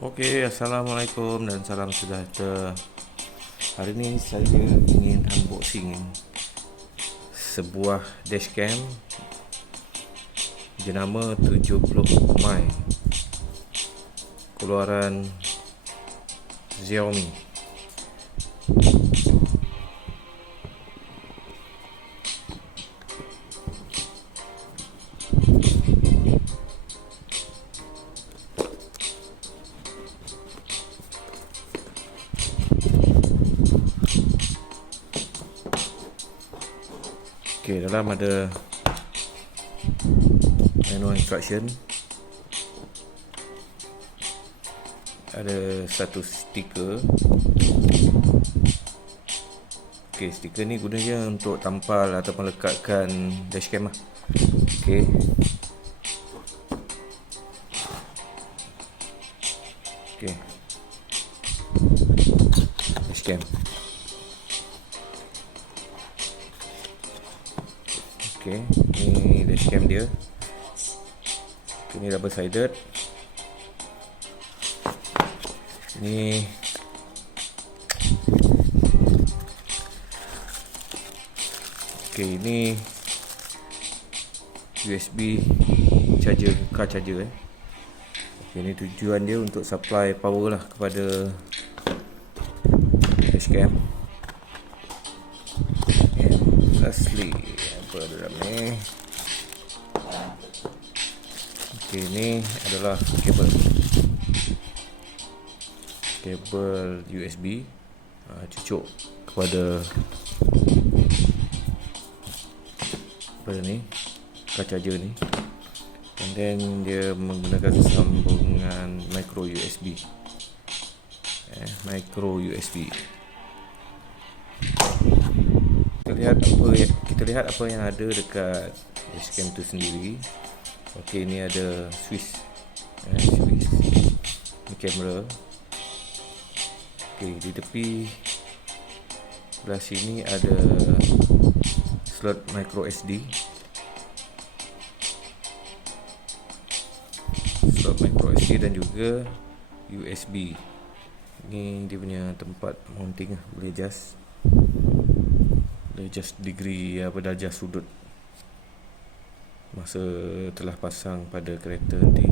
Okey, Assalamualaikum dan salam sejahtera. Hari ini saya ingin unboxing sebuah dashcam jenama 70 My keluaran Xiaomi. Okey, dalam ada manual instruction, ada satu stiker. Okey, stiker ni gunanya untuk tampal atau melekatkan dashcam lah. Okey. Okey. Dashcam. Okey, ni dashcam dia. Ini double sided. Ni okey, ini USB charger, car charger. Okey, ni tujuan dia untuk supply power lah kepada dashcam. And lastly, apa dalam ni? Okey, ni adalah kabel USB cucuk kepada ni car charger ni, and then dia menggunakan sambungan micro USB. Kita lihat apa yang ada dekat dashcam tu sendiri. Okey, ni ada switch. Ni kamera. Okey, di tepi sebelah sini ada slot micro SD. Dan juga USB. Ni dia punya tempat mounting lah, boleh adjust degree, darjah sudut masa telah pasang pada kereta nanti.